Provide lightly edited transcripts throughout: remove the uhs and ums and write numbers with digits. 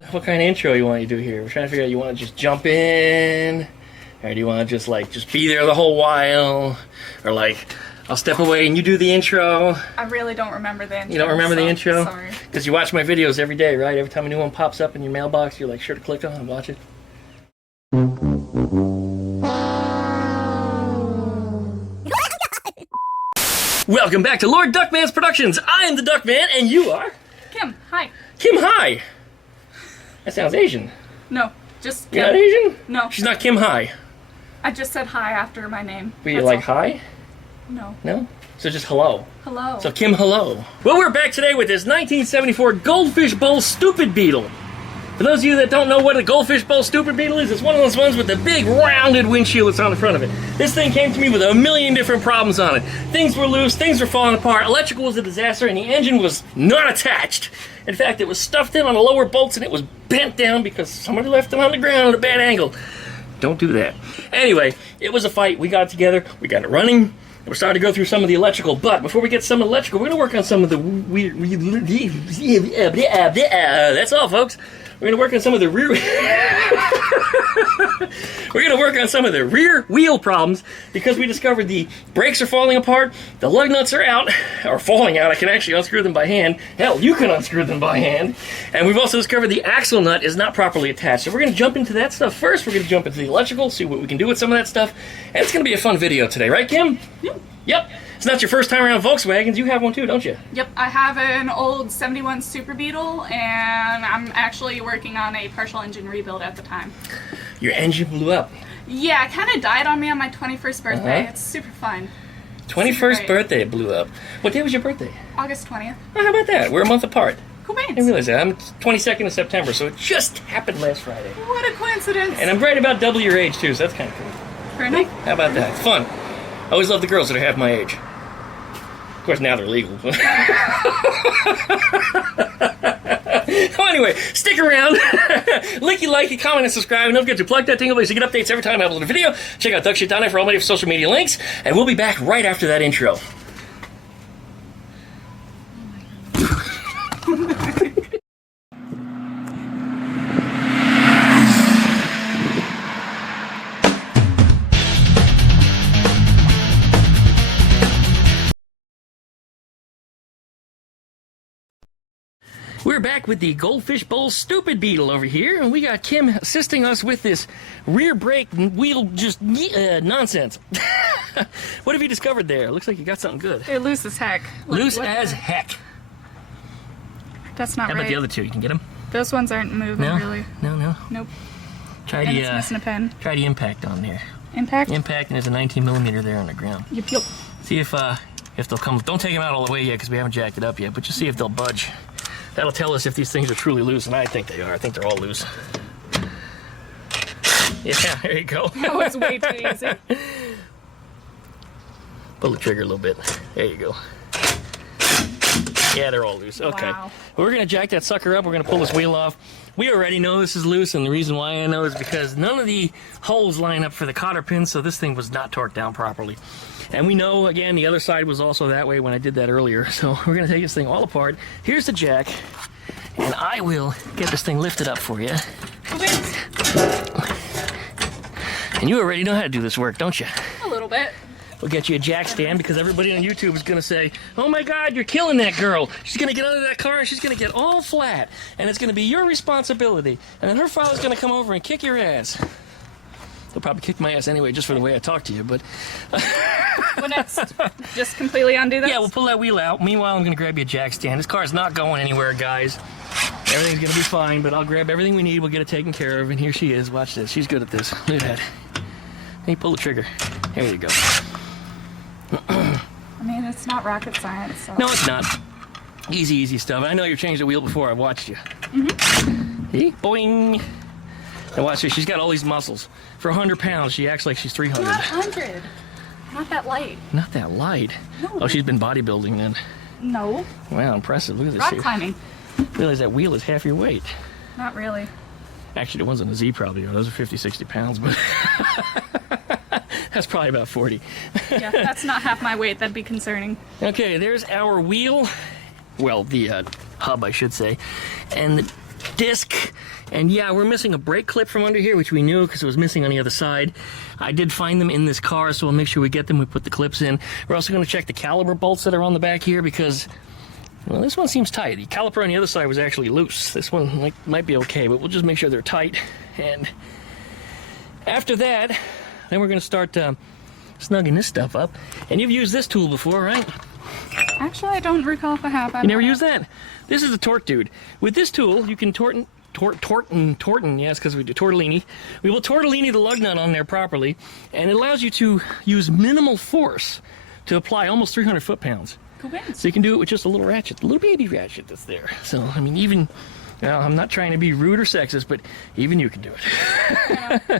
What kind of intro you want to do here? We're trying to figure out, you want to just jump in? Or do you want to just be there the whole while? Or like, I'll step away and you do the intro? I really don't remember the intro. You don't remember the intro? Sorry. Because you watch my videos every day, right? Every time a new one pops up in your mailbox, you're like sure to click on and watch it. Welcome back to Lord Duckman's Productions. I am the Duckman, and you are? Kim, hi. Kim, hi. That sounds Asian. No, just Kim. You're not Asian? No. She's not Kim Hi. I just said hi after my name. But you like hi? No. No? So just hello. Hello. So Kim, hello. Well, we're back today with this 1974 Goldfish Bowl Stupid Beetle. For those of you that don't know what a Goldfish Bowl Stupid Beetle is, it's one of those ones with the big rounded windshield that's on the front of it. This thing came to me with a million different problems on it. Things were loose, things were falling apart, electrical was a disaster, and the engine was not attached. In fact, it was stuffed in on the lower bolts and it was bent down because somebody left it on the ground at a bad angle. Don't do that. Anyway, it was a fight. We got it together, we got it running. We're starting to go through some of the electrical, but before we get some electrical, we're going to work on some of the that's all, folks. We're going to work on some of the rear we're going to work on some of the rear wheel problems because we discovered the brakes are falling apart, the lug nuts are out, or falling out. I can actually unscrew them by hand. Hell, you can unscrew them by hand. And we've also discovered the axle nut is not properly attached. So we're going to jump into that stuff first. We're going to jump into the electrical, see what we can do with some of that stuff. And it's going to be a fun video today, right, Kim? Yep. It's not your first time around Volkswagens. You have one too, don't you? Yep, I have an old 71 Super Beetle, and I'm actually working on a partial engine rebuild at the time. Your engine blew up. Yeah, it kind of died on me on my 21st birthday. It's super fun. 21st birthday it blew up. What day was your birthday? August 20th. Oh, how about that? We're a month apart. Cool I didn't realize that. I'm 22nd of September, so it just happened last Friday. What a coincidence. And I'm right about double your age too, so that's kind of cool. Very nice. How about that? It's fun. I always love the girls that are half my age. Of course, now they're legal. Well, anyway, stick around. Licky, like, comment, and subscribe. And don't forget to plug that tingle so you get updates every time I upload a video. Check out DuckShit.net for all my social media links. And we'll be back right after that intro. We're back with the Goldfish Bowl Stupid Beetle over here, and we got Kim assisting us with this rear brake wheel just nonsense. What have you discovered there? Looks like you got something good. They're loose as heck. Loose as heck. That's not right. How about the other two? You can get them? Those ones aren't moving, really. No. Nope. Try And the it's missing a pen. Try the impact on there. Impact? Impact, and there's a 19mm there on the ground. Yep. See if they'll come. Don't take them out all the way yet because we haven't jacked it up yet, but just see if they'll budge. That'll tell us if these things are truly loose, and I think they are. I think they're all loose. Yeah, there you go. That was way too easy. Pull the trigger a little bit. There you go. Yeah, they're all loose. Okay. Wow. Well, we're going to jack that sucker up. We're going to pull this wheel off. We already know this is loose, and the reason why I know is because none of the holes line up for the cotter pins, so this thing was not torqued down properly. And we know, again, the other side was also that way when I did that earlier. So we're going to take this thing all apart. Here's the jack, and I will get this thing lifted up for you. And you already know how to do this work, don't you? A little bit. We'll get you a jack stand because everybody on YouTube is going to say, oh my God, you're killing that girl. She's going to get under that car and she's going to get all flat. And it's going to be your responsibility. And then her father's going to come over and kick your ass. He'll probably kick my ass anyway, just for the way I talk to you, but... What next? Just completely undo this? Yeah, we'll pull that wheel out. Meanwhile, I'm going to grab you a jack stand. This car's not going anywhere, guys. Everything's going to be fine, but I'll grab everything we need. We'll get it taken care of, and here she is. Watch this. She's good at this. Look at that. Hey, pull the trigger. There you go. I mean, it's not rocket science, so... No, it's not. Easy stuff. I know you changed the wheel before. I watched you. See? Boing! Now watch this. She's got all these muscles. For 100 pounds, she acts like she's 300. Not 100. Not that light. Not that light? No. Oh, she's been bodybuilding then. No. Wow, impressive. Look at this Rock here. climbing. Realize that wheel is half your weight. Not really. Actually, the ones on the Z probably are. Those are 50, 60 pounds, but that's probably about 40. Yeah, that's not half my weight. That'd be concerning. Okay, there's our wheel. Well, the hub, I should say. And disc. And yeah, we're missing a brake clip from under here, which we knew because it was missing on the other side. I did find them in this car, so we'll make sure we get them. We put the clips in. We're also going to check the caliper bolts that are on the back here because, well, this one seems tight. The caliper on the other side was actually loose. This one might be okay, but we'll just make sure they're tight. And after that, then we're going to start snugging this stuff up. And you've used this tool before, right? Actually, I don't recall if I have. You never used that? This is the torque dude. With this tool, you can torten, yes, because we do tortellini. We will tortellini the lug nut on there properly, and it allows you to use minimal force to apply almost 300 foot-pounds. Cool. So you can do it with just a little ratchet, a little baby ratchet that's there. So, I mean, even, well, I'm not trying to be rude or sexist, but even you can do it. Yeah.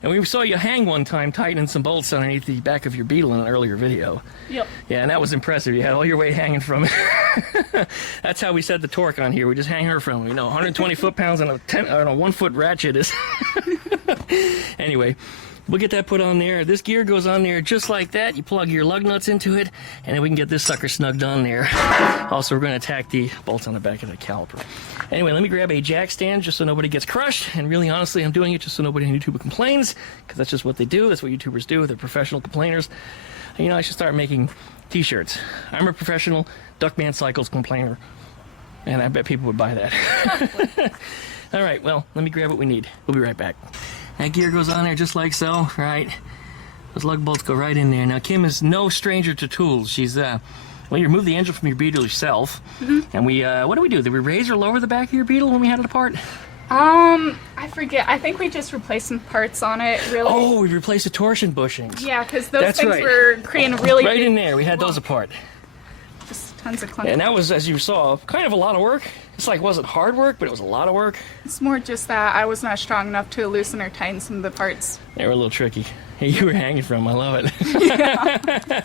And we saw you hang one time tightening some bolts underneath the back of your Beetle in an earlier video. Yep. Yeah, and that was impressive. You had all your weight hanging from it. That's how we set the torque on here. We just hang her from it. You know, 120 foot-pounds on a 1-foot ratchet is... Anyway, we'll get that put on there. This gear goes on there just like that. You plug your lug nuts into it, and then we can get this sucker snugged on there. Also, we're going to attack the bolts on the back of the caliper. Anyway, let me grab a jack stand just so nobody gets crushed. And really, honestly, I'm doing it just so nobody on YouTube complains, because that's just what they do. That's what YouTubers do. They're professional complainers. And, you know, I should start making t-shirts. I'm a professional DuckmanCycles complainer, and I bet people would buy that. All right, well, let me grab what we need. We'll be right back. That gear goes on there just like so, right? Those lug bolts go right in there. Now, Kim is no stranger to tools. She's, well, you remove the engine from your Beetle yourself. And we, what do we do? Did we raise or lower the back of your Beetle when we had it apart? I forget. I think we just replaced some parts on it, really. Oh, we replaced the torsion bushings. Yeah, because those That's things right. were creating a really Right big in there, we had those apart. Just tons of clunky. And that was, as you saw, kind of a lot of work. It's like, wasn't hard work, but it was a lot of work. It's more just that I was not strong enough to loosen or tighten some of the parts. They were a little tricky. You were hanging from them. I love it. Yeah.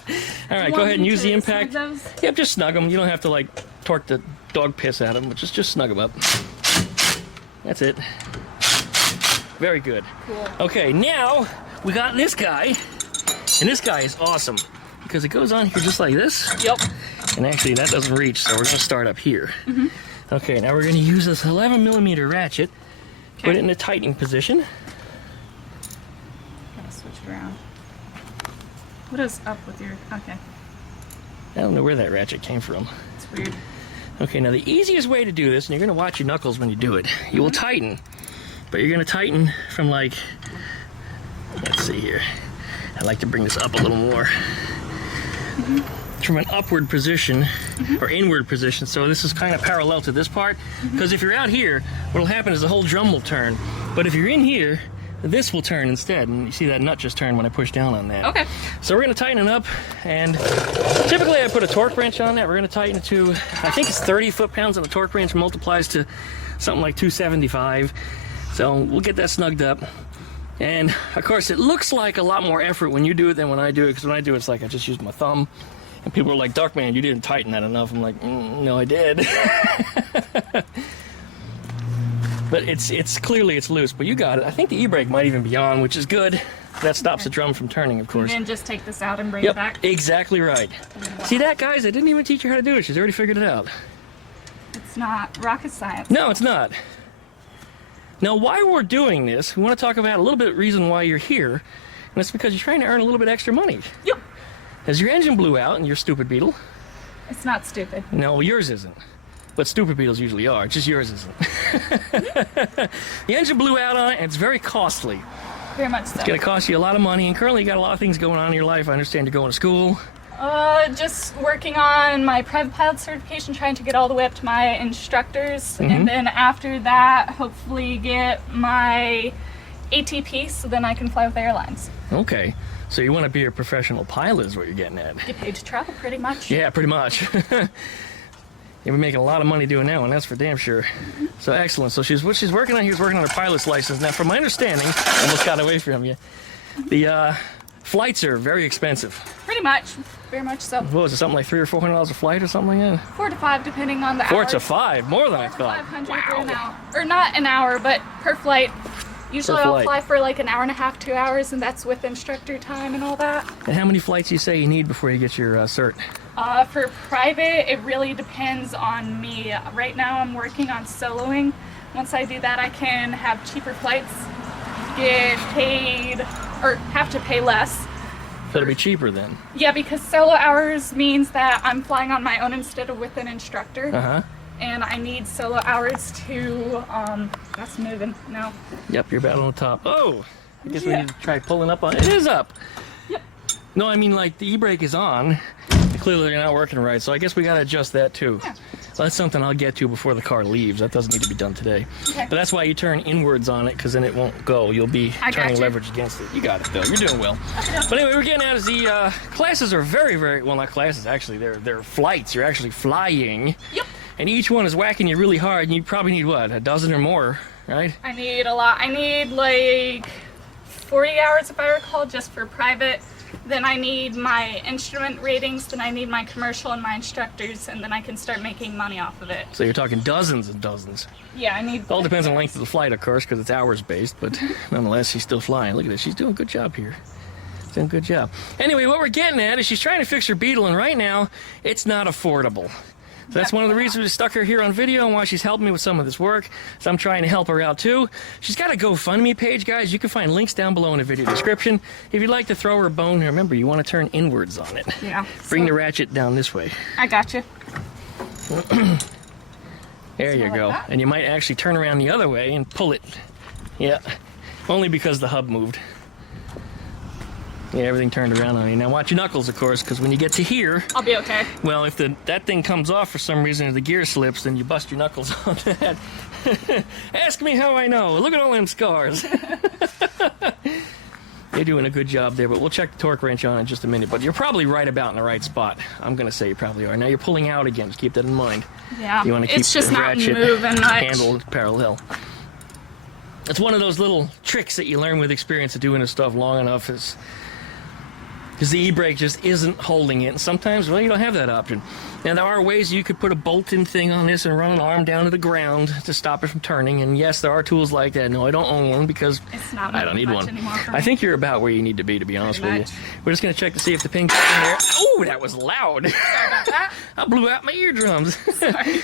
All right, go ahead and use the snug impact. those? Yep, just snug them. You don't have to, like, torque the dog piss at them, but just snug them up. That's it. Very good. Cool. Okay, now we got this guy, and this guy is awesome because it goes on here just like this. Yep. And actually, that doesn't reach, so we're going to start up here. Okay, now we're going to use this 11mm ratchet, put it in a tightening position. Gotta switch it around. What is up with your... Okay. I don't know where that ratchet came from. It's weird. Okay, now the easiest way to do this, and you're going to watch your knuckles when you do it, you will tighten. But you're going to tighten from, like, let's see here. I'd like to bring this up a little more. From an upward position, or inward position, so this is kind of parallel to this part. Because if you're out here, what'll happen is the whole drum will turn. But if you're in here, this will turn instead. And you see that nut just turned when I push down on that. Okay. So we're going to tighten it up, and typically I put a torque wrench on that. We're going to tighten it to, I think it's 30 foot-pounds, and the torque wrench multiplies to something like 275. So we'll get that snugged up. And of course, it looks like a lot more effort when you do it than when I do it, because when I do it, it's like I just use my thumb. And people are like, Duckman, you didn't tighten that enough. I'm like, no, I did. But it's clearly it's loose, but you got it. I think the e-brake might even be on, which is good. That stops the drum from turning, of course. And then just take this out and bring it back? Exactly right. See that, guys? I didn't even teach her how to do it. She's already figured it out. It's not rocket science. No, it's not. Now, why we're doing this, we want to talk about a little bit of reason why you're here, and that's because you're trying to earn a little bit extra money. Yep. As your engine blew out in your stupid Beetle. It's not stupid. No, yours isn't. But stupid Beetles usually are. Just yours isn't. The engine blew out on it, and it's very costly. Very much so. It's going to cost you a lot of money, and currently you got a lot of things going on in your life. I understand you're going to school. Just working on my private pilot certification, trying to get all the way up to my instructors, and then after that, hopefully get my ATP, so then I can fly with airlines. Okay, so you want to be a professional pilot is what you're getting at. Get paid to travel, pretty much. Yeah, pretty much. You'll be making a lot of money doing that one, that's for damn sure. So excellent. So what she's working on here is working on her pilot's license. Now, from my understanding, almost got away from you, the flights are very expensive. Pretty much. Very much so. What was it, something like $300 or $400 a flight or something like that? 4 to 5, depending on the 4 hours. to 5, more than I 4 to thought. 500 for an hour. Or not an hour, but per flight. Usually I'll fly for like an hour and a half, 2 hours, and that's with instructor time and all that. And how many flights do you say you need before you get your cert? For private, it really depends on me. Right now I'm working on soloing, once I do that, I can have cheaper flights, get paid, or have to pay less. That'll be cheaper then. Yeah, because solo hours means that I'm flying on my own instead of with an instructor. And I need solo hours to, that's moving now. Yep, you're about on the top. Oh, I guess we need to try pulling up on it. It is up. Yep. No, I mean, like, the e-brake is on. Clearly they're not working right, so I guess we gotta adjust that too. Yeah. So that's something I'll get to before the car leaves. That doesn't need to be done today. Okay. But that's why you turn inwards on it, because then it won't go. You'll be turning leverage against it. You got it, though. You're doing well. But anyway, we're getting out of the classes are very, very, well, not classes, actually. They're flights. You're actually flying. Yep. And each one is whacking you really hard, and you probably need, what, a dozen or more, right? I need a lot. I need like 40 hours, if I recall, just for private. Then I need my instrument ratings, then I need my commercial and my instructors, and then I can start making money off of it. So you're talking dozens and dozens. Yeah, I need... It all depends on the length of the flight, of course, because it's hours-based, but nonetheless, she's still flying. Look at this. She's doing a good job here. Doing a good job. Anyway, what we're getting at is she's trying to fix her Beetle, and right now, it's not affordable. So that's one of the reasons we stuck her here on video and why she's helping me with some of this work. So I'm trying to help her out too. She's got a GoFundMe page, guys. You can find links down below in the video description. If you'd like to throw her a bone, remember, you want to turn inwards on it. Yeah. Bring the ratchet down this way. I got you. There you go. And you might actually turn around the other way and pull it. Yeah. Only because the hub moved. Yeah, everything turned around on you. Now watch your knuckles, of course, because when you get to here... I'll be okay. Well, if that thing comes off for some reason or the gear slips, then you bust your knuckles on that. Ask me how I know. Look at all them scars. You're doing a good job there, but we'll check the torque wrench on in just a minute. But you're probably right about in the right spot. I'm going to say you probably are. Now you're pulling out again. Just keep that in mind. Yeah, you want to keep it's just the not ratchet moving much. handle parallel. It's one of those little tricks that you learn with experience of doing this stuff long enough. Because the e-brake just isn't holding it. And sometimes, well, you don't have that option. Now, there are ways you could put a bolt-in thing on this and run an arm down to the ground to stop it from turning. And yes, there are tools like that. No, I don't own one because I don't need one. I think you're about where you need to be honest with you. We're just going to check to see if the pin got in there. Oh, that was loud. Sorry about that. I blew out my eardrums. Sorry.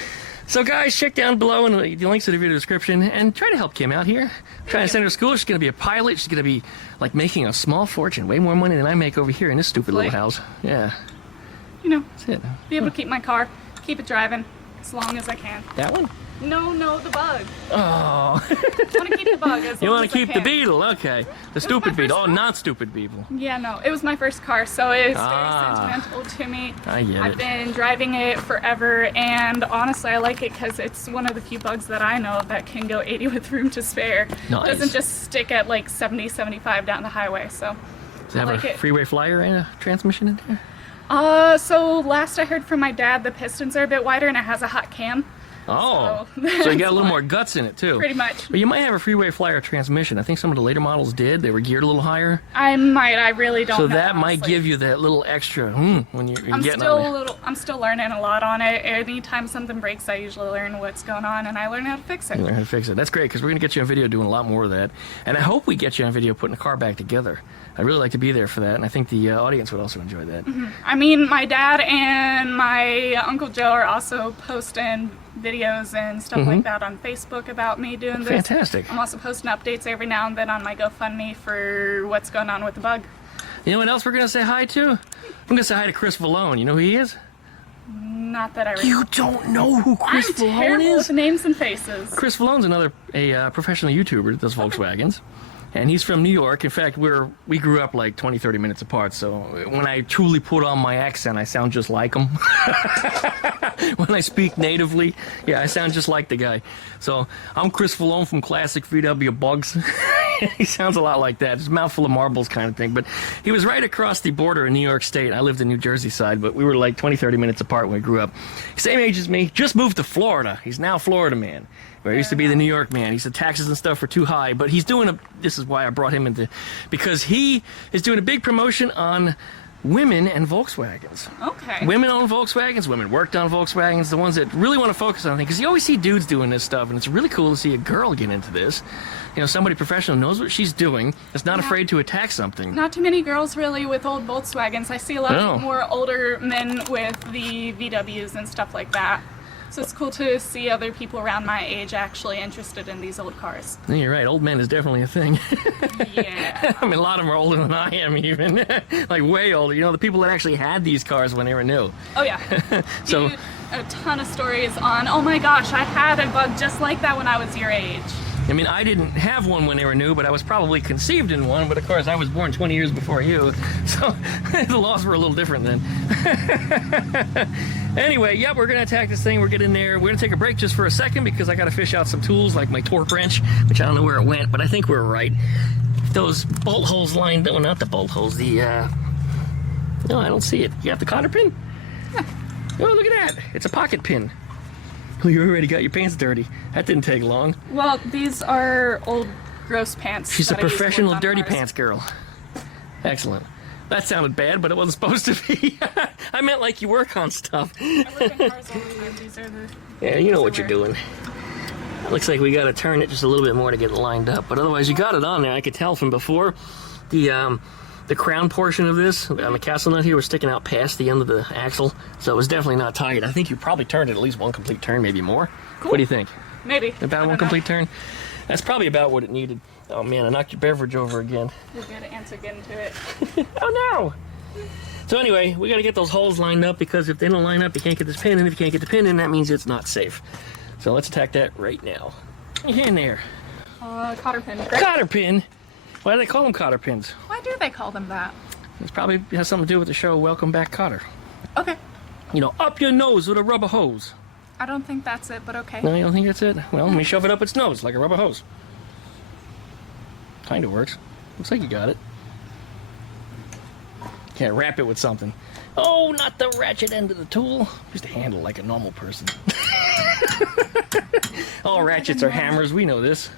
So guys, check down below in the links to the video description and try to help Kim out here. Trying to send her to school. She's going to be a pilot. She's going to be like making a small fortune. Way more money than I make over here in this stupid little house. Yeah. You know, that's it. Be able to keep my car, keep it driving as long as I can. That one? No, the bug. Oh. I want to keep the bug as long as I can. You want to keep the Beetle, okay. The stupid Beetle. Oh, not stupid Beetle. Yeah, no. It was my first car, so it's very sentimental to me. I get it. I've been driving it forever, and honestly, I like it because it's one of the few bugs that I know that can go 80 with room to spare. Nice. It doesn't just stick at like 70, 75 down the highway, so Does it have a freeway flyer and a transmission in there? So last I heard from my dad, the pistons are a bit wider and it has a hot cam. Oh, so you got a little more guts in it too. Pretty much. But you might have a freeway flyer transmission. I think some of the later models did. They were geared a little higher. I might. I really don't know. So that honestly. might give you that little extra when you're getting on there. I'm still learning a lot on it. Anytime something breaks, I usually learn what's going on and I learn how to fix it. You learn how to fix it. That's great because we're going to get you on video doing a lot more of that. And I hope we get you on video putting the car back together. I'd really like to be there for that, and I think the audience would also enjoy that. Mm-hmm. I mean, my dad and my Uncle Joe are also posting videos and stuff like that on Facebook about me doing this. Fantastic. I'm also posting updates every now and then on my GoFundMe for what's going on with the bug. You know what else we're going to say hi to? I'm going to say hi to Chris Vallone. You know who he is? Not that I remember. You don't know who Chris Vallone is? I'm terrible with names and faces. Chris Vallone's another professional YouTuber that does Volkswagens. And he's from New York. In fact, we grew up like 20, 30 minutes apart. So when I truly put on my accent, I sound just like him. When I speak natively, yeah, I sound just like the guy. So I'm Chris Vallone from Classic VW Bugs. He sounds a lot like that. It's a mouthful of marbles kind of thing. But he was right across the border in New York State. I lived in New Jersey side, but we were like 20, 30 minutes apart when we grew up. Same age as me, just moved to Florida. He's now a Florida man. Where he used to be the New York man. He said taxes and stuff were too high, but he's doing this is why I brought him into, because he is doing a big promotion on women and Volkswagens. Okay. Women own Volkswagens, women worked on Volkswagens, the ones that really want to focus on things, because you always see dudes doing this stuff, and it's really cool to see a girl get into this. You know, somebody professional knows what she's doing, is not afraid to attack something. Not too many girls really with old Volkswagens. I see a lot more older men with the VWs and stuff like that. So it's cool to see other people around my age actually interested in these old cars. Yeah, you're right. Old men is definitely a thing. Yeah. I mean, a lot of them are older than I am, even. Like, way older. You know, the people that actually had these cars when they were new. Oh, yeah. So, Dude, a ton of stories on, oh my gosh, I had a bug just like that when I was your age. I mean, I didn't have one when they were new, but I was probably conceived in one. But of course, I was born 20 years before you, so the laws were a little different then. Anyway, yep, we're gonna attack this thing. We're getting there. We're gonna take a break just for a second because I gotta fish out some tools like my torque wrench, which I don't know where it went, but I think we're right. Those bolt holes lined up, not the bolt holes, no, I don't see it. You got the cotter pin? Yeah. Oh, look at that. It's a pocket pin. Oh, you already got your pants dirty. That didn't take long. Well, these are old gross pants. She's a that I used to work professional on dirty cars. pants girl. Excellent. That sounded bad, but it wasn't supposed to be. I meant like you work on stuff. I work on cars all the time. These are the... Yeah, you know what you're doing. Looks like we got to turn it just a little bit more to get it lined up, but otherwise you got it on there. I could tell from before. The crown portion of this, on the castle nut here, was sticking out past the end of the axle, so it was definitely not tight. I think you probably turned it at least one complete turn, maybe more. Cool. What do you think? Maybe. About one complete turn? That's probably about what it needed. Oh man, I knocked your beverage over again. We'll get an answer getting to it. Oh no! So anyway, we got to get those holes lined up because if they don't line up, you can't get this pin in. If you can't get the pin in, that means it's not safe. So let's attack that right now. In there. Cotter pin. Great. Cotter pin? Why do they call them cotter pins? Why do they call them that? It probably has something to do with the show Welcome Back, Cotter. Okay. You know, up your nose with a rubber hose. I don't think that's it, but okay. No, you don't think that's it? Well, let me shove it up its nose like a rubber hose. Kind of works. Looks like you got it. Can't wrap it with something. Oh, not the ratchet end of the tool. Just handle like a normal person. All ratchets are hammers. We know this.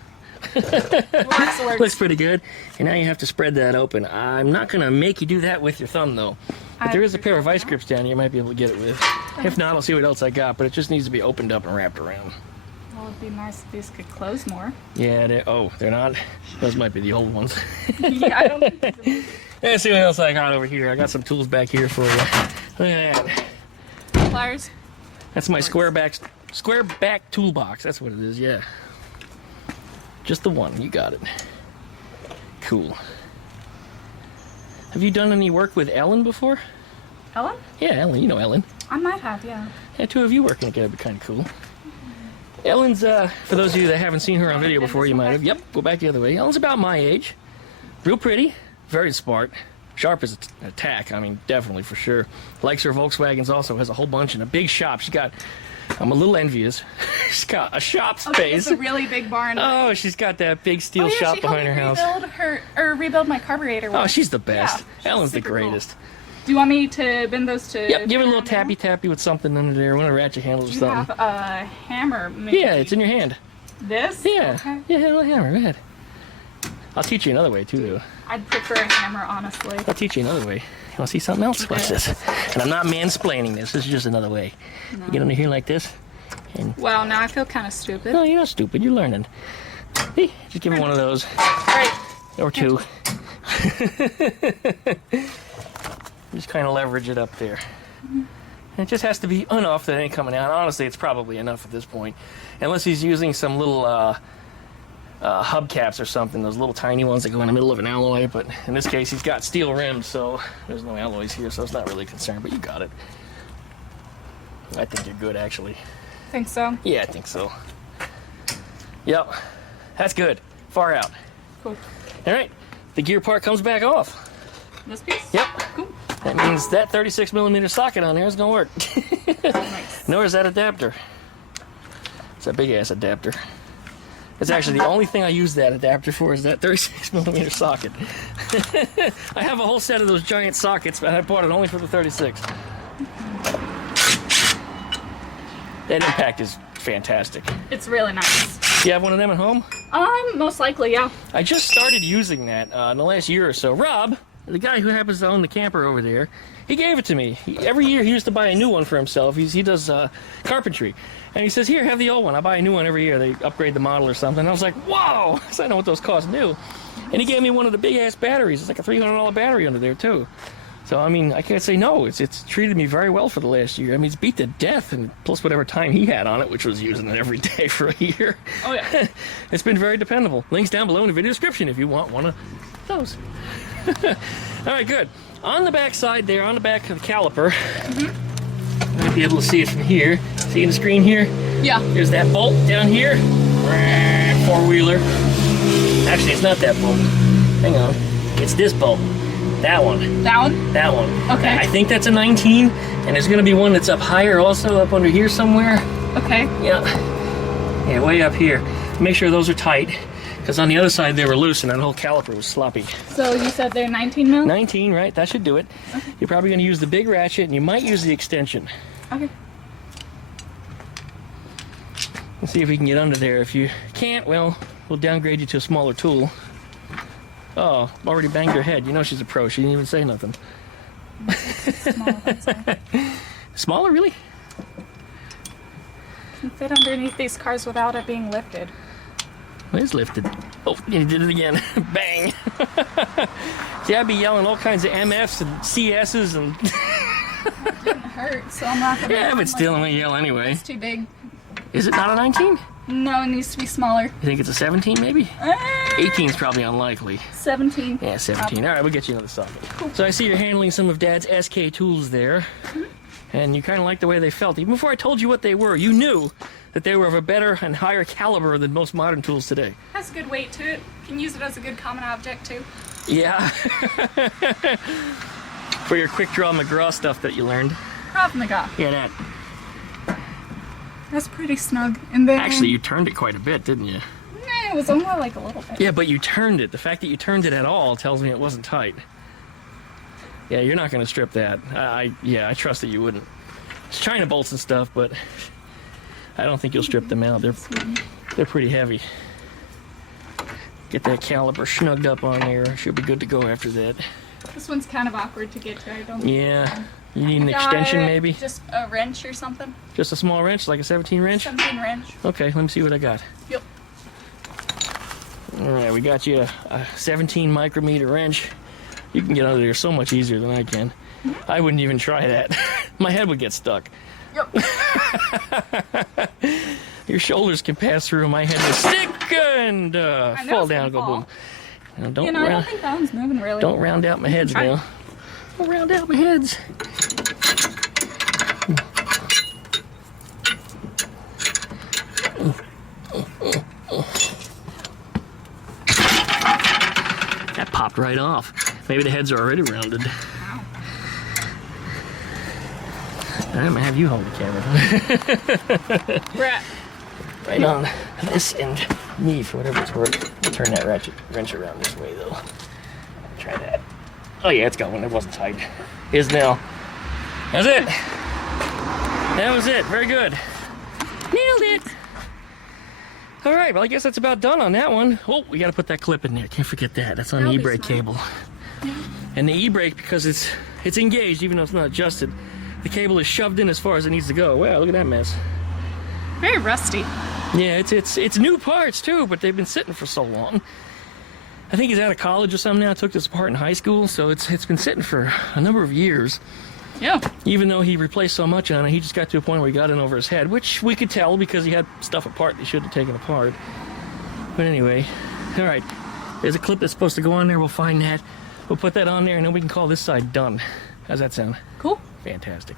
Works. Looks pretty good. And now you have to spread that open. I'm not going to make you do that with your thumb, though. But there is a pair of vice grips down here you might be able to get it with. If not, I'll see what else I got. But it just needs to be opened up and wrapped around. Well, it'd be nice if these could close more. Yeah, they're not? Those might be the old ones. Yeah, I don't think Let's see what else I got over here. I got some tools back here for you. Look at that. pliers. That's my square back toolbox. That's what it is, yeah. Just the one. You got it. Cool. Have you done any work with Ellen before? Ellen? Yeah, Ellen. You know Ellen. I might have, yeah. Yeah, two of you working together would be kind of cool. Ellen's, for those of you that haven't seen her on video before, you might have. Yep, go back the other way. Ellen's about my age. Real pretty. Very smart. Sharp as a tack. I mean, definitely, for sure. Likes her Volkswagens also. Has a whole bunch in a big shop. She's got... I'm a little envious. She's got a shop space. It's a really big barn. Oh, she's got that big steel shop behind her house. Rebuild my carburetor. Oh, she's the best. Yeah, Ellen's the super cool. greatest. Do you want me to bend those to... Yep, give it a little tappy with something under there. One of the ratchet handles or You something. have a hammer, maybe. Yeah, it's in your hand. This? Yeah. Okay. Yeah, a little hammer. Go ahead. I'll teach you another way, too, though. I'd prefer a hammer, honestly. I'll teach you another way. You want to see something else? Watch this. And I'm not mansplaining this. This is just another way. No. You get under here like this. And Well, now I feel kind of stupid. no, you're not stupid. You're learning. See? Just give me one of those. Right. Or two. Just kind of leverage it up there. And it just has to be enough that it ain't coming out. Honestly, it's probably enough at this point. Unless he's using some little hubcaps or something, those little tiny ones that go in the middle of an alloy. But in this case, he's got steel rims, so there's no alloys here, so it's not really a concern. But you got it. I think you're good, actually. Think so? Yeah, I think so. Yep. That's good. Far out. Cool. All right. The gear part comes back off. This piece? Yep. Cool. That means that 36mm socket on there is going to work. Nice. Nor is that adapter. It's a big-ass adapter. It's actually the only thing I use that adapter for is that 36mm socket. I have a whole set of those giant sockets, but I bought it only for the 36. That impact is fantastic. It's really nice. Do you have one of them at home? Most likely, yeah. I just started using that in the last year or so. Rob, the guy who happens to own the camper over there, he gave it to me. Every year he used to buy a new one for himself. He does carpentry. And he says, here, have the old one. I buy a new one every year. They upgrade the model or something. And I was like, whoa! Because I know what those cost new. And he gave me one of the big-ass batteries. It's like a $300 battery under there, too. So, I mean, I can't say no. It's treated me very well for the last year. I mean, it's beat to death, and plus whatever time he had on it, which was using it every day for a year. Oh, yeah. It's been very dependable. Links down below in the video description if you want one of those. All right, good. On the back side there, on the back of the caliper, you might be able to see it from here. See the screen here? Yeah. There's that bolt down here. Four-wheeler. Actually, it's not that bolt. Hang on. It's this bolt. That one. That one? That one. Okay. I think that's a 19, and there's going to be one that's up higher also, up under here somewhere. Okay. Yeah. Yeah, way up here. Make sure those are tight, because on the other side they were loose and that whole caliper was sloppy. So you said they're 19 mil? 19, right? That should do it. Okay. You're probably going to use the big ratchet, and you might use the extension. Okay. Let's see if we can get under there. If you can't, well, we'll downgrade you to a smaller tool. Oh, already banged her head. You know she's a pro. She didn't even say nothing. Smaller, that's all. Smaller, really? Can fit underneath these cars without it being lifted. It is lifted. Oh, you did it again. Bang. See, I'd be yelling all kinds of MFs and CSs and... It didn't hurt, so I'm not gonna... Yeah, but still, I'm going to yell anyway. It's too big. Is it not a 19? No, it needs to be smaller. You think it's a 17, maybe? 18 is probably unlikely. 17. Yeah, 17. All right, we'll get you another socket. Cool. So I see you're handling some of Dad's SK tools there. And you kind of like the way they felt. Even before I told you what they were, you knew that they were of a better and higher caliber than most modern tools today. Has a good weight to it. Can use it as a good common object, too. Yeah. For your quick draw McGraw stuff that you learned. Krav Maga. Yeah, that. That's pretty snug. And then... Actually, you turned it quite a bit, didn't you? Nah, it was only like a little bit. Yeah, but you turned it. The fact that you turned it at all tells me it wasn't tight. Yeah, you're not going to strip that. Yeah, I trust that you wouldn't. It's China bolts and stuff, but I don't think you'll strip them out. They're pretty heavy. Get that caliper snugged up on there. Should be good to go after that. This one's kind of awkward to get to. I don't... Yeah. You need an extension, maybe? Just a wrench or something. Just a small wrench, like a 17 wrench? 17 wrench. Okay, let me see what I got. Yep. All right, we got you a 17 micrometer wrench. You can get under there so much easier than I can. I wouldn't even try that. My head would get stuck. Yep. Your shoulders can pass through, my head will stick and fall down and go boom. Now, don't I don't think that one's moving really. Don't round out my heads now. Don't round out my heads. That popped right off. Maybe the heads are already rounded. I'm gonna have you hold the camera. Right on this end. Me for whatever it's worth. I'll turn that wrench around this way though. Try that. Oh yeah, it's got one. It wasn't tight. Is now. That's it. That was it. Very good. Nailed it. All right, well I guess that's about done on that one. Oh, we gotta put that clip in there. Can't forget that. That's on the e-brake cable. And the e-brake, because it's engaged, even though it's not adjusted, the cable is shoved in as far as it needs to go. Wow, look at that mess. Very rusty. Yeah, it's new parts too, but they've been sitting for so long. I think he's out of college or something now. Took this apart in high school, so it's been sitting for a number of years. Yeah. Even though he replaced so much on it, he just got to a point where he got in over his head, which we could tell because he had stuff apart that he should have taken apart. But anyway, all right. There's a clip that's supposed to go on there. We'll find that. We'll put that on there, and then we can call this side done. How's that sound? Cool. Fantastic.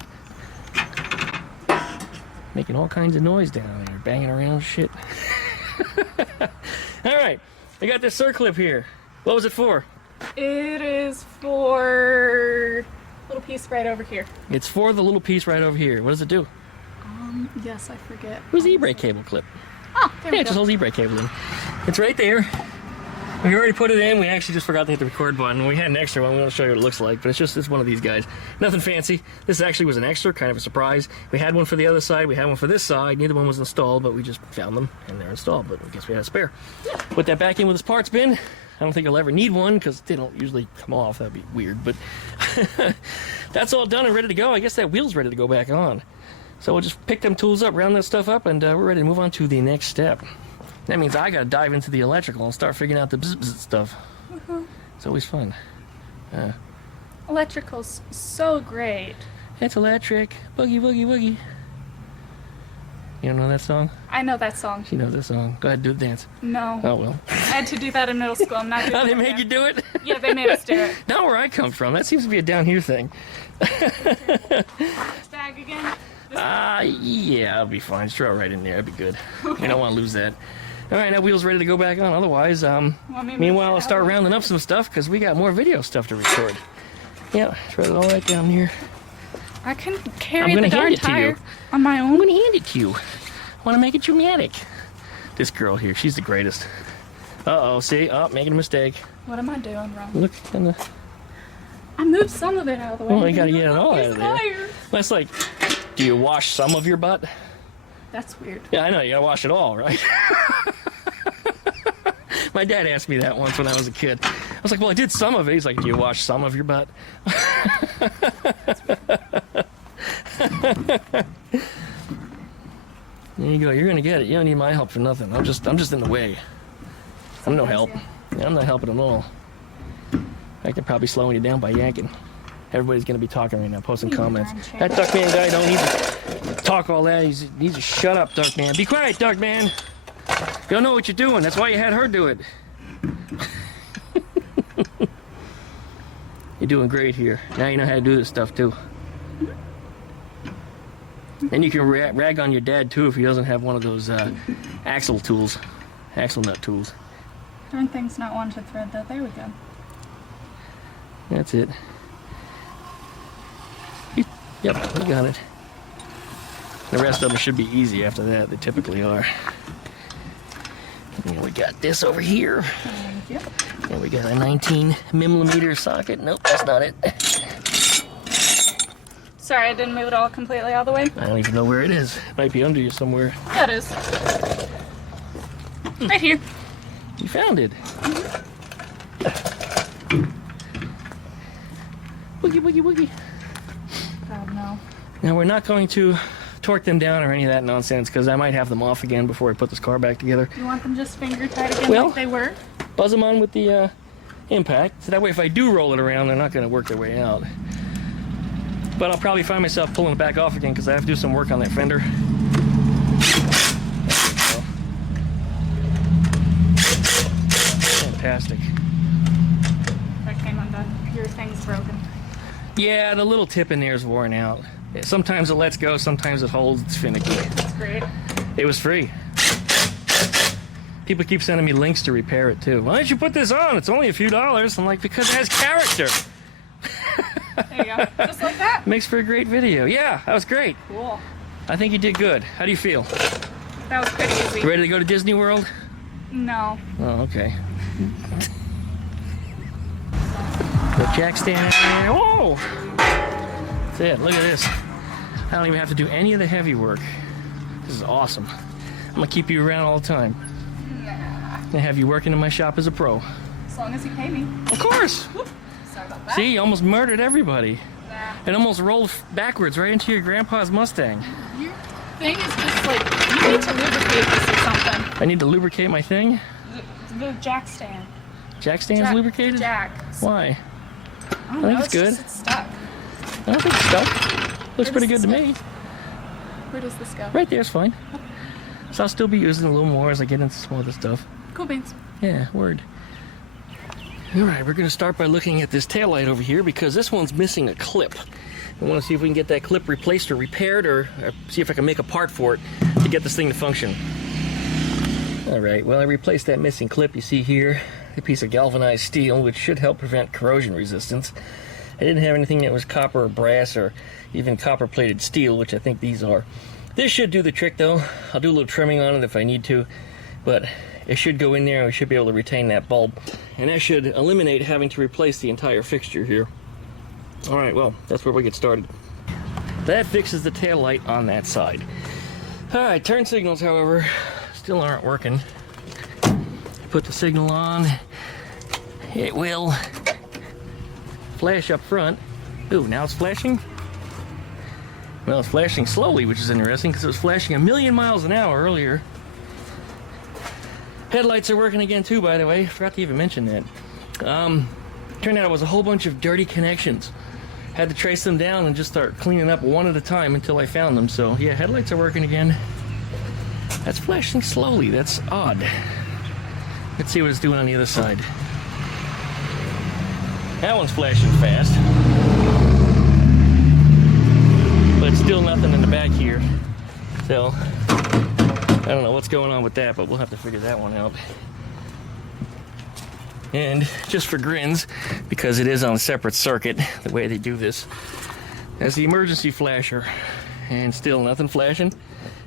Making all kinds of noise down there, banging around shit. All right, I got this circlip here. What was it for? It is for little piece right over here. It's for the little piece right over here. What does it do? Yes, I forget. Where's the e-brake cable clip? Oh, there we Yeah, go. just holds the e-brake cable in. It's right there. We already put it in. We actually just forgot to hit the record button. We had an extra one. We want to show you what it looks like, but it's one of these guys. Nothing fancy. This actually was an extra, kind of a surprise. We had one for the other side. We had one for this side. Neither one was installed, but we just found them, and they're installed, but I guess we had a spare. Yeah. Put that back in with this parts bin. I don't think I'll ever need one, because they don't usually come off. That'd be weird, but that's all done and ready to go. I guess that wheel's ready to go back on. So we'll just pick them tools up, round that stuff up, and we're ready to move on to the next step. That means I gotta dive into the electrical and start figuring out the bzz stuff. It's always fun. Electrical's so great. It's electric. Boogie, boogie, boogie. You don't know that song? I know that song. She knows that song. Go ahead, do the dance. No. Oh, well. I had to do that in middle school. I'm not doing Oh, they it made again. you do it? Yeah, they made us do it. Not where I come from. That seems to be a down here thing. Bag again? Yeah, I'll be fine. Just throw it right in there. That'd be good. We don't want to lose that. All right, that wheel's ready to go back on. Otherwise, meanwhile, I'll start rounding up some stuff because we got more video stuff to record. Yeah, throw it all right down here. I can carry I'm the gonna hand darn it to tire you. on my I'm own. going to hand it to you. I want to make it dramatic. This girl here, she's the greatest. Uh-oh, see? Oh, making a mistake. What am I doing wrong? Look in the... I moved some of it out of the way. Well, you got to get it all out of there. Tires. That's like, do you wash some of your butt? That's weird. Yeah, I know. You got to wash it all, right? My dad asked me that once when I was a kid. I was like, well, I did some of it. He's like, do you wash some of your butt? There you go. You're gonna get it. You don't need my help for nothing. I'm just in the way. I'm no help. Yeah, I'm not helping at all. I could probably slowing you down by yanking. Everybody's gonna be talking right now, posting comments. That Duckman guy don't need to talk all that. He needs to shut up, Duckman. Be quiet, Duckman. You don't know what you're doing. That's why you had her do it. You're doing great here. Now you know how to do this stuff too. And you can rag on your dad too if he doesn't have one of those axle tools, axle nut tools. Darn thing's not wanting to thread though. There we go. That's it. Yep, we got it. The rest of them should be easy after that. They typically are. And we got this over here. Thank you. And we got a 19mm socket. Nope, that's not it. Sorry, I didn't move it all completely all the way. I don't even know where it is. It might be under you somewhere. Yeah, it is. Right here. You found it. Woogie, woogie, woogie. God, no. Now, we're not going to torque them down or any of that nonsense because I might have them off again before I put this car back together. You want them just finger tight again Well, like they were? Buzz them on with the impact. So that way if I do roll it around, they're not going to work their way out. But I'll probably find myself pulling it back off again because I have to do some work on that fender. Fantastic. That came undone. Your thing's broken. Yeah, the little tip in there is worn out. Sometimes it lets go, sometimes it holds. It's finicky. That's great. It was free. People keep sending me links to repair it too. Why don't you put this on? It's only a few dollars. I'm like, because it has character. There you go. Just like that? Makes for a great video. Yeah, that was great. Cool. I think you did good. How do you feel? That was pretty easy. You ready to go to Disney World? No. Oh, okay. The jack stand. Whoa! That's it. Look at this. I don't even have to do any of the heavy work. This is awesome. I'm gonna keep you around all the time. And have you working in my shop as a pro. As long as you pay me. Of course. Whoop. Sorry about that. See, you almost murdered everybody. Nah. It almost rolled backwards right into your grandpa's Mustang. Your thing is just like, you need to lubricate this or something. I need to lubricate my thing. The jack stand. Jack stand's lubricated? Jack. Why? I don't I think know, it's good. Just, it's stuck. I don't think it's stuck. Looks pretty good to me. Where does this go? Right there is fine. So I'll still be using it a little more as I get into some other stuff. Cool beans. Yeah, word. Alright, we're going to start by looking at this taillight over here because this one's missing a clip. I want to see if we can get that clip replaced or repaired or see if I can make a part for it to get this thing to function. Alright, well I replaced that missing clip you see here. A piece of galvanized steel which should help prevent corrosion resistance. I didn't have anything that was copper or brass or even copper plated steel, which I think these are. This should do the trick though. I'll do a little trimming on it if I need to, but it should go in there and we should be able to retain that bulb. And that should eliminate having to replace the entire fixture here. Alright, well, that's where we get started. That fixes the tail light on that side. Alright, turn signals, however, still aren't working. Put the signal on. It will flash up front. Ooh, now it's flashing? Well, it's flashing slowly, which is interesting because it was flashing 1,000,000 miles an hour earlier. Headlights are working again too, by the way. Forgot to even mention that. Turned out it was a whole bunch of dirty connections. Had to trace them down and just start cleaning up one at a time until I found them. So yeah, headlights are working again. That's flashing slowly. That's odd. Let's see what it's doing on the other side. That one's flashing fast. But still nothing in the back here. So, I don't know what's going on with that, but we'll have to figure that one out. And just for grins, because it is on a separate circuit, the way they do this, that's the emergency flasher. And still nothing flashing.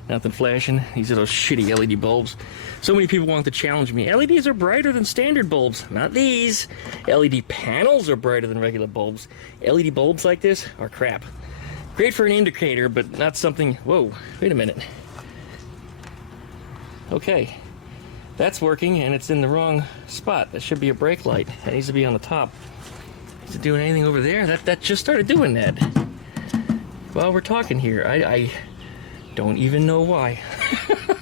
Nothing flashing. These are those shitty LED bulbs. So many people want to challenge me. LEDs are brighter than standard bulbs. Not these. LED panels are brighter than regular bulbs. LED bulbs like this are crap. Great for an indicator, but not something... Whoa, wait a minute. Okay. That's working, and it's in the wrong spot. That should be a brake light. That needs to be on the top. Is it doing anything over there? That just started doing that. While we're talking here, I don't even know why.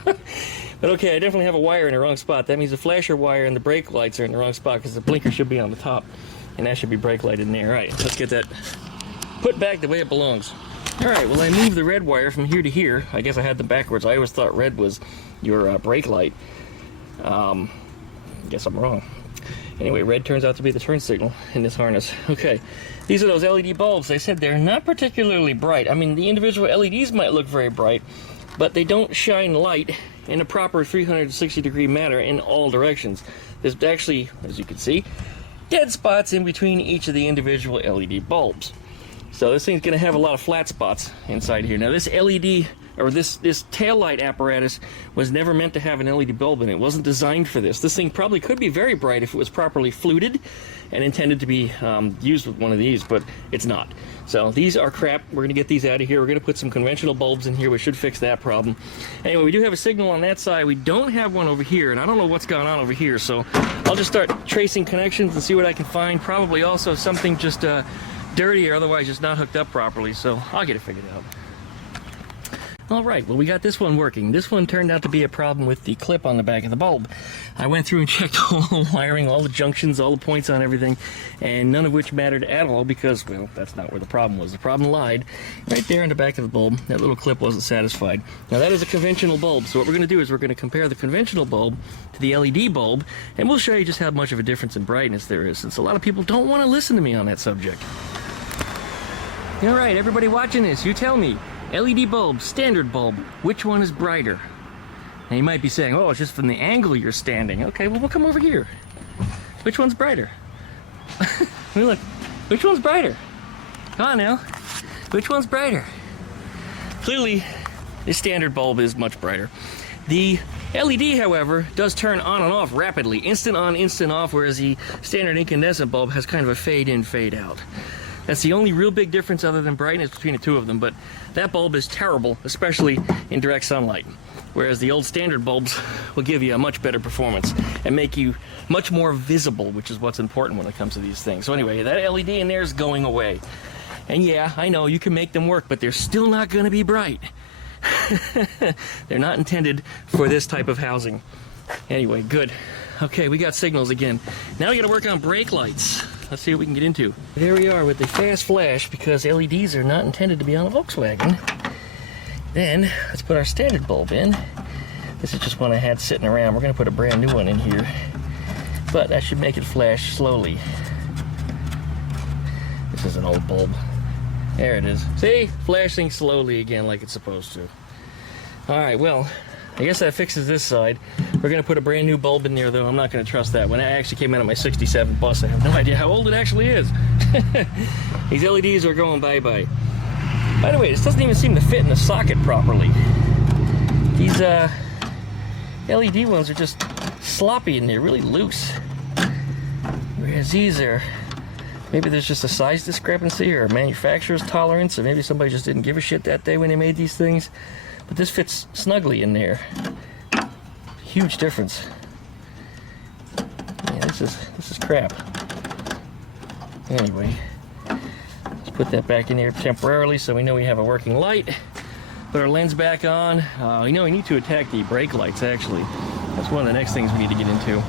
But okay, I definitely have a wire in the wrong spot. That means the flasher wire and the brake lights are in the wrong spot because the blinker should be on the top. And that should be brake light in there. All right, let's get that put back the way it belongs. All right, well, I moved the red wire from here to here. I guess I had them backwards. I always thought red was your brake light. Guess I'm wrong. Anyway, red turns out to be the turn signal in this harness. Okay, these are those LED bulbs. They said they're not particularly bright. I mean, the individual LEDs might look very bright, but they don't shine light in a proper 360-degree manner in all directions. There's actually, as you can see, dead spots in between each of the individual LED bulbs. So this thing's going to have a lot of flat spots inside here. Now this LED, or this tail light apparatus, was never meant to have an LED bulb in it. It wasn't designed for this. This thing probably could be very bright if it was properly fluted and intended to be used with one of these, but it's not. So these are crap. We're going to get these out of here. We're going to put some conventional bulbs in here. We should fix that problem. Anyway, we do have a signal on that side. We don't have one over here, and I don't know what's going on over here, so I'll just start tracing connections and see what I can find. Probably also something just dirty or otherwise just not hooked up properly, so I'll get it figured out. Alright, well, we got this one working. This one turned out to be a problem with the clip on the back of the bulb. I went through and checked all the wiring, all the junctions, all the points on everything, and none of which mattered at all because, well, that's not where the problem was. The problem lied right there in the back of the bulb. That little clip wasn't satisfied. Now, that is a conventional bulb, so what we're going to do is we're going to compare the conventional bulb to the LED bulb, and we'll show you just how much of a difference in brightness there is, since a lot of people don't want to listen to me on that subject. Alright, everybody watching this, you tell me. LED bulb, standard bulb, which one is brighter? Now you might be saying, oh, it's just from the angle you're standing. Okay, well, we'll come over here. Which one's brighter? Look, which one's brighter? Come on now. Which one's brighter? Clearly, this standard bulb is much brighter. The LED, however, does turn on and off rapidly. Instant on, instant off, whereas the standard incandescent bulb has kind of a fade in, fade out. That's the only real big difference other than brightness between the two of them, but that bulb is terrible, especially in direct sunlight. Whereas the old standard bulbs will give you a much better performance and make you much more visible, which is what's important when it comes to these things. So anyway, that LED in there is going away. And yeah, I know you can make them work, but they're still not going to be bright. They're not intended for this type of housing. Anyway, good. Okay, we got signals again. Now we got to work on brake lights. Let's see what we can get into. There we are with the fast flash, because LEDs are not intended to be on a Volkswagen. Then, let's put our standard bulb in. This is just one I had sitting around. We're going to put a brand new one in here. But that should make it flash slowly. This is an old bulb. There it is. See? Flashing slowly again like it's supposed to. Alright, well, I guess that fixes this side. We're going to put a brand new bulb in there, though. I'm not going to trust that. When I actually came out of my 67 bus, I have no idea how old it actually is. These LEDs are going bye-bye. By the way, this doesn't even seem to fit in the socket properly. These LED ones are just sloppy and they're really loose. Whereas these are... Maybe there's just a size discrepancy or a manufacturer's tolerance, or maybe somebody just didn't give a shit that day when they made these things. But this fits snugly in there. Huge difference. Yeah, this is crap. Anyway, let's put that back in here temporarily so we know we have a working light. Put our lens back on. We know we need to attack the brake lights, actually. That's one of the next things we need to get into.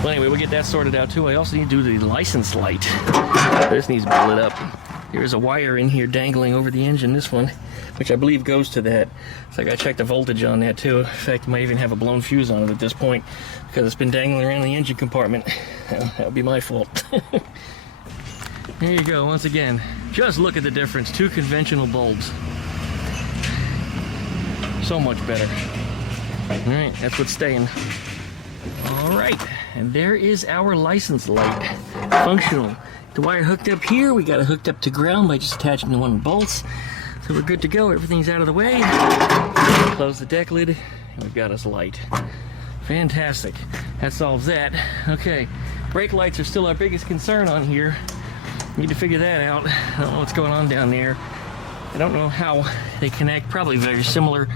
Well, anyway, we'll get that sorted out too. I also need to do the license light. This needs to be lit up. There's a wire in here dangling over the engine, this one, which I believe goes to that. So I gotta check the voltage on that too. In fact, I might even have a blown fuse on it at this point because it's been dangling around the engine compartment. That would be my fault. There you go, once again. Just look at the difference. 2 conventional bulbs. So much better. Alright, that's what's staying. Alright, and there is our license light. Functional. The wire hooked up here, we got it hooked up to ground by just attaching to one of the bolts. So we're good to go, everything's out of the way. Close the deck lid, and we've got us light. Fantastic. That solves that. Okay, brake lights are still our biggest concern on here. Need to figure that out. I don't know what's going on down there. I don't know how they connect. Probably very similar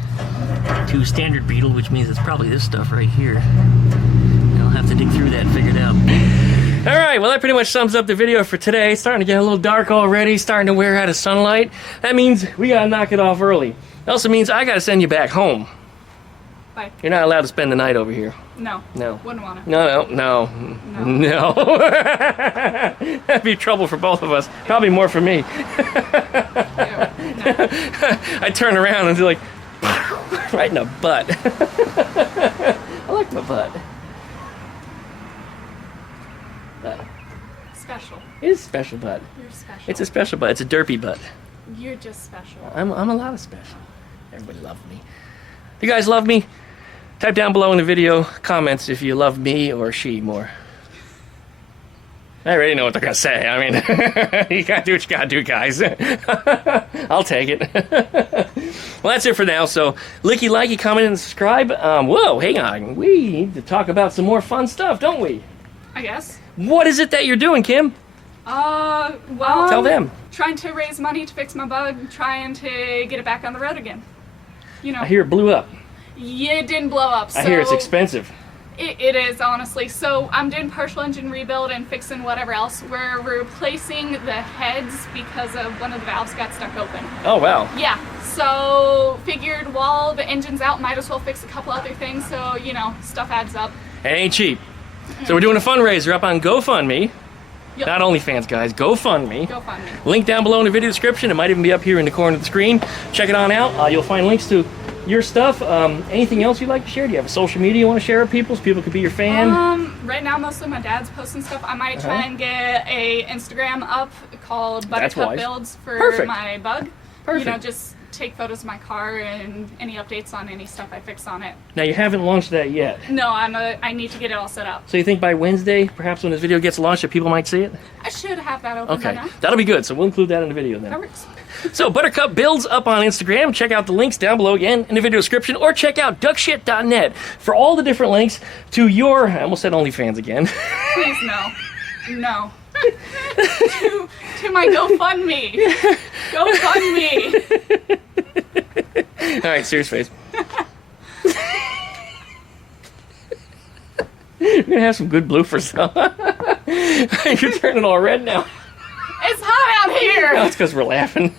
to standard Beetle, which means it's probably this stuff right here. I'll have to dig through that and figure it out. Alright, well that pretty much sums up the video for today. It's starting to get a little dark already, starting to wear out of sunlight. That means we gotta knock it off early. It also means I gotta send you back home. Bye. You're not allowed to spend the night over here. No. No. Wouldn't want to. No. That'd be trouble for both of us. Probably more for me. No. I turn around and be like, right in the butt. I like my butt. Special. It is a special butt. You're special. It's a special butt. It's a derpy butt. You're just special. I'm a lot of special. Everybody loves me. You guys love me? Type down below in the video comments if you love me or she more. I already know what they're gonna say. I mean, you gotta do what you gotta do, guys. I'll take it. Well, that's it for now. So, licky, likey, comment, and subscribe. Whoa, hang on. We need to talk about some more fun stuff, don't we? I guess. What is it that you're doing, Kim? Well, Tell them. Trying to raise money to fix my bug, trying to get it back on the road again. You know. I hear it blew up. Yeah, it didn't blow up. So I hear it's expensive. It is, honestly. So I'm doing partial engine rebuild and fixing whatever else. We're replacing the heads because of one of the valves got stuck open. Oh, wow. Yeah. So figured while the engine's out, might as well fix a couple other things. So, you know, stuff adds up. It ain't cheap. So we're doing a fundraiser up on GoFundMe. Yep. Not OnlyFans, guys. GoFundMe. GoFundMe. Link down below in the video description. It might even be up here in the corner of the screen. Check it on out. You'll find links to your stuff. Anything else you'd like to share? Do you have a social media you want to share with people so people could be your fan? Right now, mostly my dad's posting stuff. I might try and get a Instagram up called Buttercup Builds for my bug. Perfect. You know, just take photos of my car and any updates on any stuff I fix on it. Now, you haven't launched that yet. No, I need to get it all set up. So you think by Wednesday, perhaps when this video gets launched, that people might see it? I should have that open by Okay, now. that'll be good. So we'll include that in the video then. That works. So Buttercup Builds up on Instagram. Check out the links down below again in the video description, or check out duckshit.net for all the different links to your, I almost said OnlyFans again. Please, no. No. to my GoFundMe. GoFundMe. All right, serious face. You're gonna have some good bloopers though. You're turning all red now. It's hot out here. No, it's because we're laughing.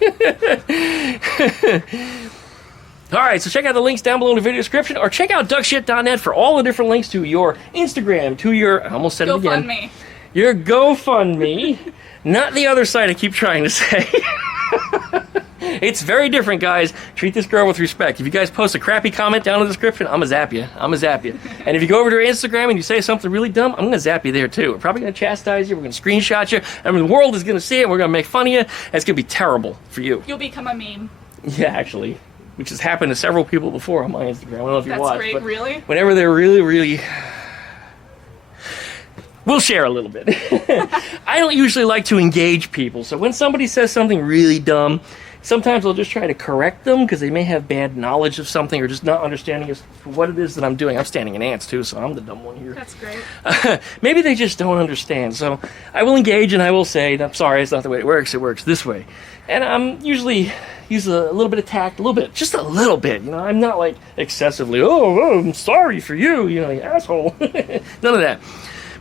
All right, so check out the links down below in the video description, or check out duckshit.net for all the different links to your Instagram, to your, I almost said it again. GoFundMe. Your GoFundMe, not the other side I keep trying to say. It's very different, guys. Treat this girl with respect. If you guys post a crappy comment down in the description, I'm gonna zap you. And if you go over to her Instagram and you say something really dumb, I'm gonna zap you there too. We're probably gonna chastise you. We're gonna screenshot you. I mean, the world is gonna see it. And we're gonna make fun of you. And it's gonna be terrible for you. You'll become a meme. Yeah, actually, which has happened to several people before on my Instagram. I don't know if you watched. That's great. Really? Whenever they're really. We'll share a little bit. I don't usually like to engage people, so when somebody says something really dumb, sometimes I'll just try to correct them because they may have bad knowledge of something or just not understanding what it is that I'm doing. I'm standing in ants too, so I'm the dumb one here. That's great. Maybe they just don't understand, so I will engage and I will say, I'm sorry, it's not the way it works this way. And I'm usually use a little bit of tact, just a little bit, you know. I'm not like excessively, oh, I'm sorry for you, you know, you asshole. None of that.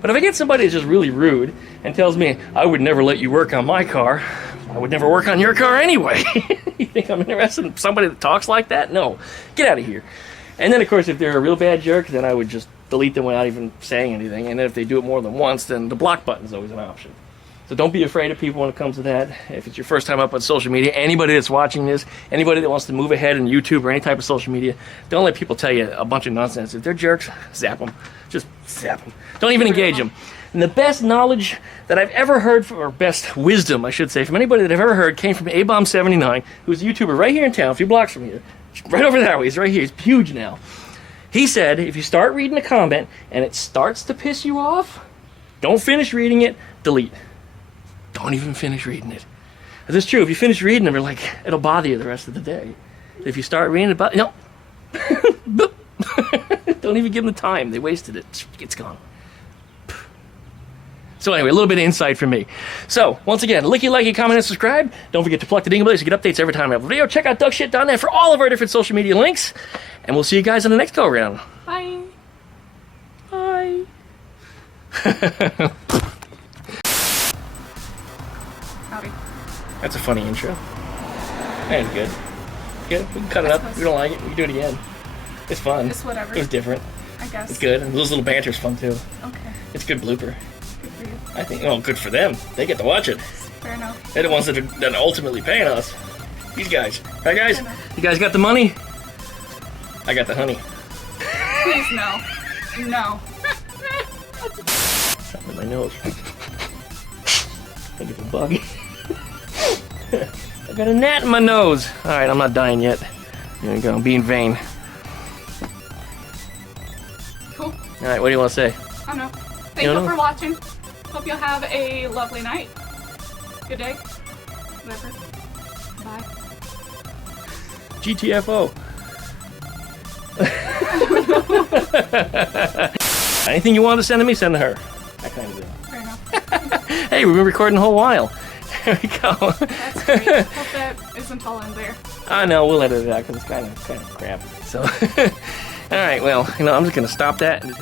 But if I get somebody that's just really rude and tells me, I would never let you work on my car, I would never work on your car anyway. You think I'm interested in somebody that talks like that? No. Get out of here. And then, of course, if they're a real bad jerk, then I would just delete them without even saying anything. And then if they do it more than once, then the block button is always an option. So don't be afraid of people when it comes to that. If it's your first time up on social media, anybody that's watching this, anybody that wants to move ahead in YouTube or any type of social media, don't let people tell you a bunch of nonsense. If they're jerks, zap them. Just zap them. Don't even engage them. And the best knowledge that I've ever heard, or best wisdom, I should say, from anybody that I've ever heard came from A-Bomb79, who's a YouTuber right here in town, a few blocks from here. Right over that way. He's right here. He's huge now. He said, if you start reading a comment and it starts to piss you off, don't finish reading it, delete. Don't even finish reading it. This is true. If you finish reading them, it'll bother you the rest of the day. If you start reading about, no. Don't even give them the time. They wasted it. It's gone. So anyway, a little bit of insight from me. So, once again, licky, likey, comment, and subscribe. Don't forget to pluck the dingle bells to get updates every time I have a video. Check out duckshit.net for all of our different social media links. And we'll see you guys on the next go-around. Bye. Bye. Howdy. That's a funny intro. That was good. Good. We can cut it up. If we don't like it, we can do it again. It's fun. It's whatever. It was different. I guess. It's good. And those little banter's fun too. Okay. It's a good blooper. Good for you. I think. Oh, good for them. They get to watch it. Fair enough. They're the ones that are ultimately paying us. These guys. Right, guys? Fair enough. You guys got the money? I got the honey. Please, no. No. Something in my nose. I think it's a bug. I got a gnat in my nose. Alright, I'm not dying yet. There we go. I'm being vain. Cool. Alright, what do you want to say? I don't know. Thank you for watching. Hope you'll have a lovely night. Good day. Whatever. Bye. GTFO. Anything you want to send to me, send to her. That kind of thing. Fair enough. Hey, we've been recording a whole while. There we go. That's great. Hope that isn't all in there. I know, we'll edit it out because it's kind of crap. So, all right, well, I'm just going to stop that. And